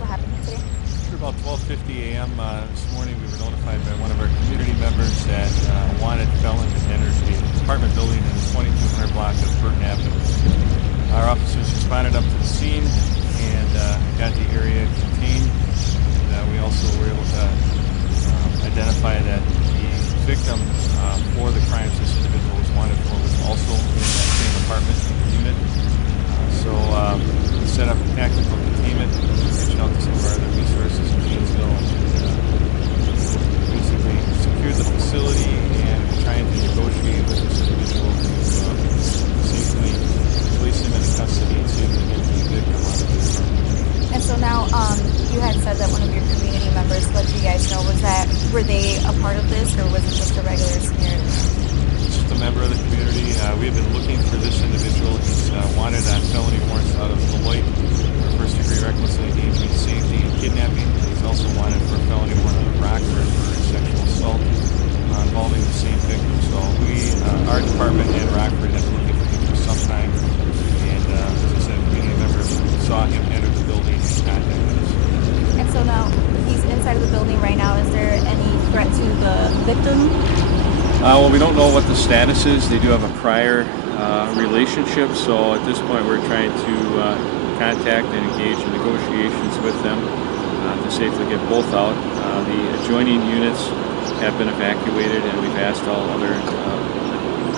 what happened here today? After about 12:50 a.m. This morning, we were notified by one of our community members that a wanted felon had entered the apartment building in the 2200 block of Burton Avenue. Our officers responded up to the scene and got the area contained. And, we also were able to identify that the victim for the crimes this individual was wanted for was also in that same apartment unit. We set up tactical containment, reached out to some of our other resources in Janesville, and basically secured the facility and trying to negotiate with this individual to safely place him into custody and safely get the victim out of the apartment. And so now, you had said that one of your community members let you guys know. Were they a part of this, or was it just a regular scenario? Just a member of the community. We have been looking for this individual. He's wanted on felony warrants out of Beloit for first-degree recklessly endangering safety and kidnapping. He's also wanted for a felony warrant out of Rockford for sexual assault involving the same victim. So our department and Rockford have been looking for him for some time. And as I said, a community member saw him enter the building and contacted us. And so now he's inside of the building right now. Is there any threat to the victim? Well, we don't know what the status is. They do have a prior relationship, so at this point we're trying to contact and engage in negotiations with them to safely get both out. The adjoining units have been evacuated, and we've asked all other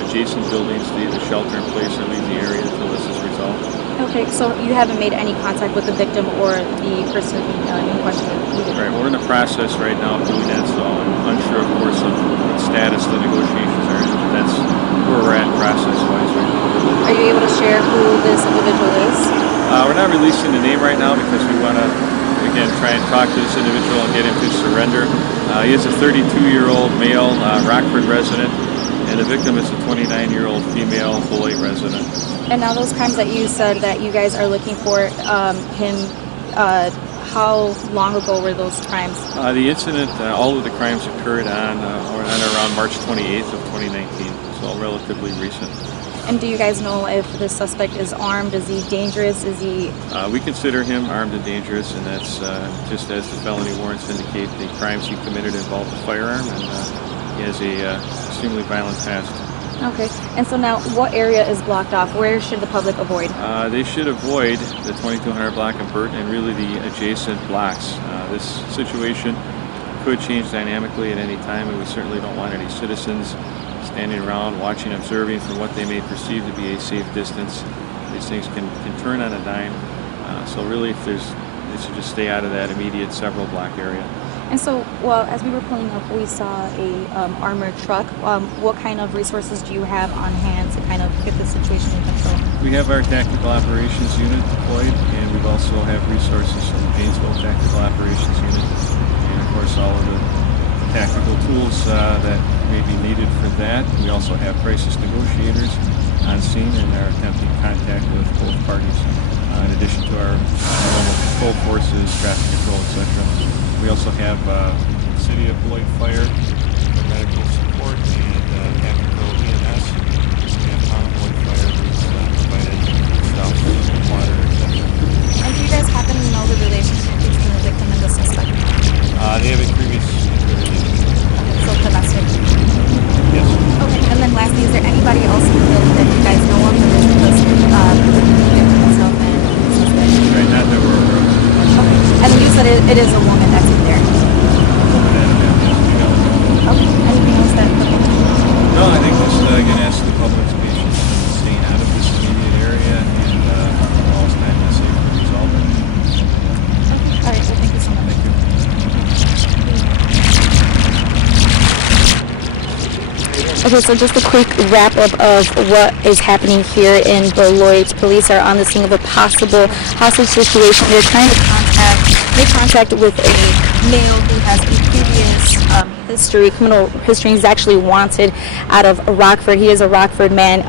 adjacent buildings to either shelter in place or leave the area until this is resolved. Okay, so you haven't made any contact with the victim or the person in question either? Right, we're in the process right now of doing that, so I'm unsure, of course, of what status the negotiations are in, but that's where we're at process-wise right now. Are you able to share who this individual is? We're not releasing the name right now because we want to, again, try and talk to this individual and get him to surrender. He is a 32-year-old male Rockford resident, and the victim is a 29-year-old female Beloit resident. And now those crimes that you said that you guys are looking for him, how long ago were those crimes? The incident, all of the crimes occurred on or around March 28th of 2019, so relatively recent. And do you guys know if the suspect is armed? Is he dangerous? Is he... We consider him armed and dangerous, and that's just as the felony warrants indicate. The crimes he committed involved a firearm, and he has a extremely violent past. Okay, and so now what area is blocked off? Where should the public avoid? They should avoid the 2200 block of Burton and really the adjacent blocks. This situation could change dynamically at any time, and we certainly don't want any citizens standing around watching, observing from what they may perceive to be a safe distance. These things can turn on a dime, so really they should just stay out of that immediate several block area. And so, well, as we were pulling up, we saw a armored truck. What kind of resources do you have on hand to kind of get the situation in control? We have our tactical operations unit deployed, and we also have resources from the Janesville Tactical Operations Unit, and of course all of the tactical tools that may be needed for that. We also have crisis negotiators on scene and are attempting contact with both parties, in addition to our normal patrol forces, traffic control, etc. We also have City of Beloit Fire for medical support and tactical EMS. We have Town of Beloit Fire who's provided stuff, water, etc. And do you guys happen to know the relationship between the victim and the suspect? They have a previous relationship. Okay, so domestic. Yes. Okay, and then lastly, is there anybody else in the building that you guys know of, or is it just the victim itself and the suspect? Right, not that we're aware of. Okay, and you said it is a woman that's in there. Okay, anything else that the public knows? No, I think just again ask the public's patience and staying out of this immediate area, and all is time and safe to resolve it. All right, so thank you so much. Thank you. Okay, so just a quick wrap-up of what is happening here in Beloit. Police are on the scene of a possible hostage situation. They're trying to make contact with a male who has a previous criminal history. He's actually wanted out of Rockford. He is a Rockford man.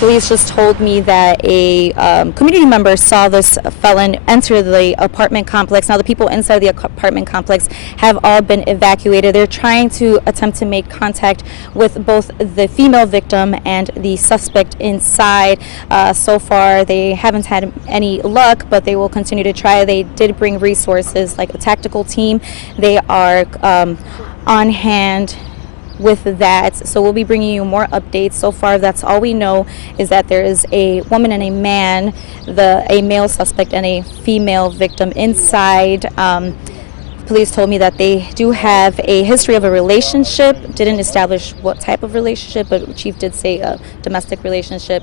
Police just told me that a community member saw this felon enter the apartment complex. Now, the people inside the apartment complex have all been evacuated. They're trying to attempt to make contact with both the female victim and the suspect inside. So far, they haven't had any luck, but they will continue to try. They did bring resources like a tactical team. They are on hand with that, so we'll be bringing you more updates. So far, that's all we know, is that there is a woman and a man, a male suspect and a female victim inside. Police told me that they do have a history of a relationship. Didn't establish what type of relationship, but Chief did say a domestic relationship.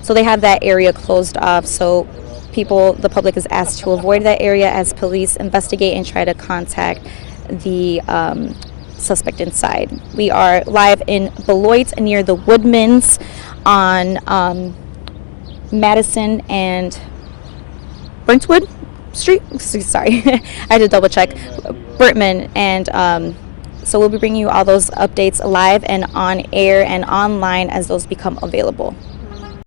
So they have that area closed off, so the public is asked to avoid that area as police investigate and try to contact the suspect inside. We are live in Beloit near the Woodmans on Madison and Brentwood Street. Sorry, I had to double check. Burtman, and so we'll be bringing you all those updates live and on air and online as those become available.